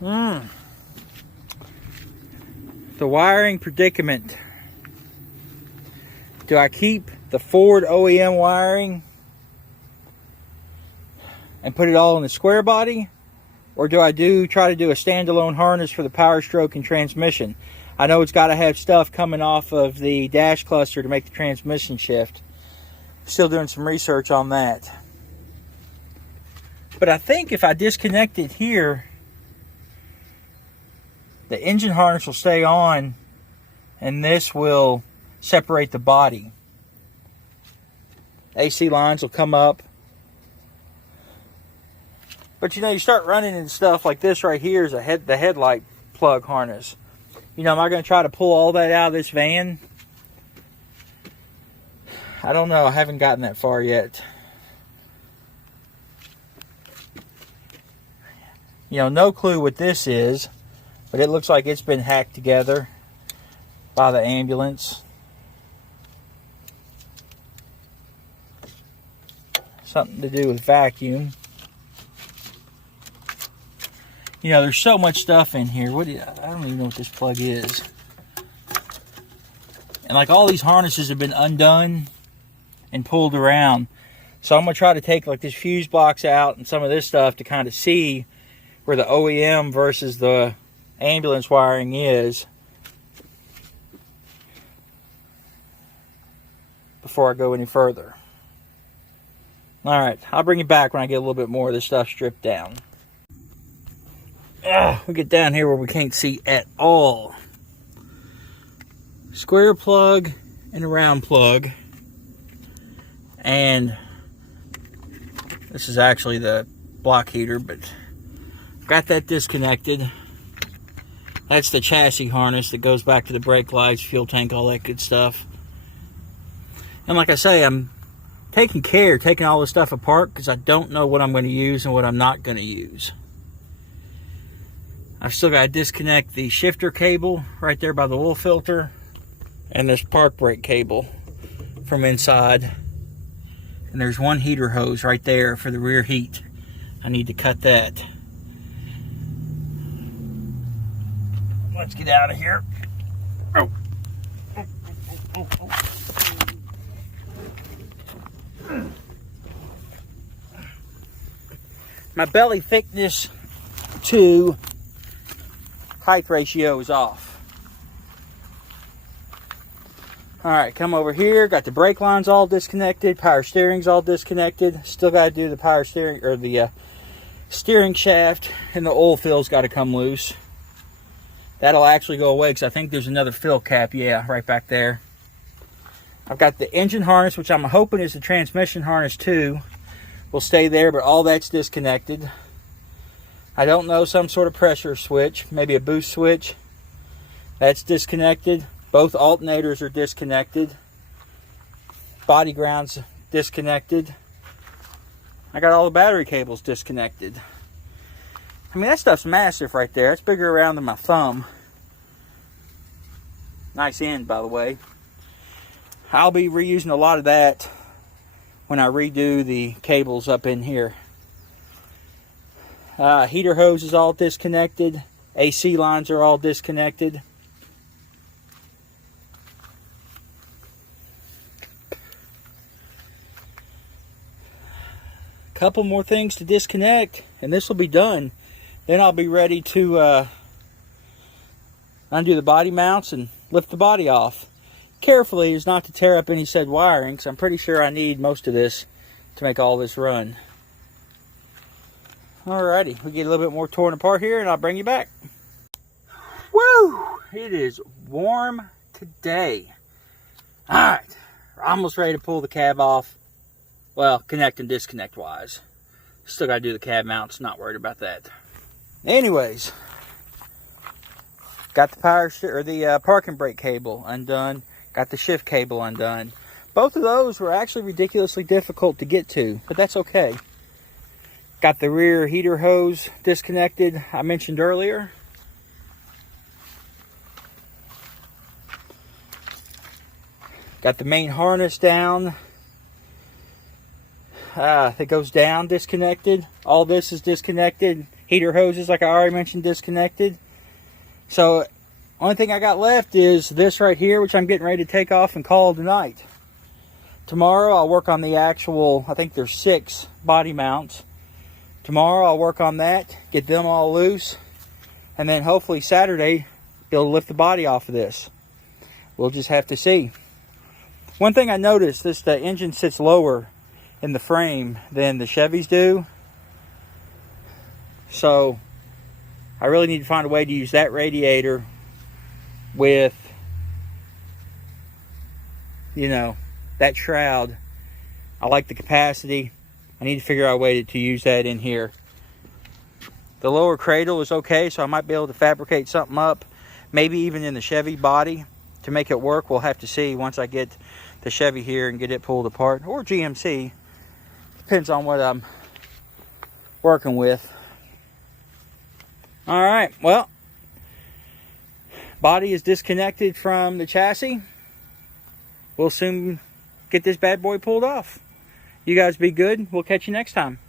The wiring predicament. Do I keep the Ford OEM wiring and put it all in the square body? Or do I try to do a standalone harness for the Powestroke and transmission? I know it's got to have stuff coming off of the dash cluster to make the transmission shift. Still doing some research on that. But I think if I disconnect it here, the engine harness will stay on and this will separate the body. AC lines will come up. But you know, you start running into stuff like this right here is the headlight plug harness. You know, am I going to try to pull all that out of this van? I don't know. I haven't gotten that far yet. You know, no clue what this is, but it looks like it's been hacked together by the ambulance. Something to do with vacuum. You know, there's so much stuff in here. I don't even know what this plug is. And like all these harnesses have been undone and pulled around. So I'm going to try to take like this fuse box out and some of this stuff to kind of see where the OEM versus the ambulance wiring is before I go any further. Alright, I'll bring you back when I get a little bit more of this stuff stripped down. We get down here where we can't see at all. Square plug and a round plug. And this is actually the block heater, but got that disconnected. That's the chassis harness that goes back to the brake lights, fuel tank, all that good stuff. And like I say, I'm taking all this stuff apart because I don't know what I'm going to use and what I'm not going to use. I've still got to disconnect the shifter cable right there by the oil filter and this park brake cable from inside. And there's one heater hose right there for the rear heat. I need to cut that. Let's get out of here. Oh. My belly thickness to height ratio is off. Alright, come over here. Got the brake lines all disconnected. Power steering's all disconnected. Still got to do the power steering, or the steering shaft, and the oil fill's got to come loose. That'll actually go away because I think there's another fill cap. Yeah, right back there. I've got the engine harness, which I'm hoping is the transmission harness too. Will stay there, but all that's disconnected. I don't know, some sort of pressure switch, maybe a boost switch. That's disconnected. Both alternators are disconnected. Body ground's disconnected. I got all the battery cables disconnected. I mean, that stuff's massive right there. It's bigger around than my thumb. Nice end, by the way. I'll be reusing a lot of that when I redo the cables up in here. Heater hose is all disconnected. AC lines are all disconnected. Couple more things to disconnect and this will be done. Then I'll be ready to undo the body mounts and lift the body off. Carefully as not to tear up any said wiring, because I'm pretty sure I need most of this to make all this run. Alrighty, we get a little bit more torn apart here and I'll bring you back. Woo! It is warm today. Alright, we're almost ready to pull the cab off. Well, connect and disconnect wise. Still got to do the cab mounts, not worried about that. Anyways, got the parking brake cable undone. Got the shift cable undone. Both of those were actually ridiculously difficult to get to, but that's okay. Got the rear heater hose disconnected, I mentioned earlier. Got the main harness down. That goes down disconnected. All this is disconnected. Heater hoses, like I already mentioned, disconnected. So only thing I got left is this right here, which I'm getting ready to take off and call tonight. Tomorrow I'll work on the actual, I think there's 6 body mounts. Tomorrow I'll work on that, get them all loose, and then hopefully Saturday be able to lift the body off of this. We'll just have to see. One thing I noticed is the engine sits lower in the frame than the Chevys do. So I really need to find a way to use that radiator with, you know, that shroud. I like the capacity. I need to figure out a way to use that in here. The lower cradle is okay, so I might be able to fabricate something up, maybe even in the Chevy body to make it work. We'll have to see once I get the Chevy here and get it pulled apart, or GMC. Depends on what I'm working with. All right, well, body is disconnected from the chassis. We'll soon get this bad boy pulled off. You guys be good. We'll catch you next time.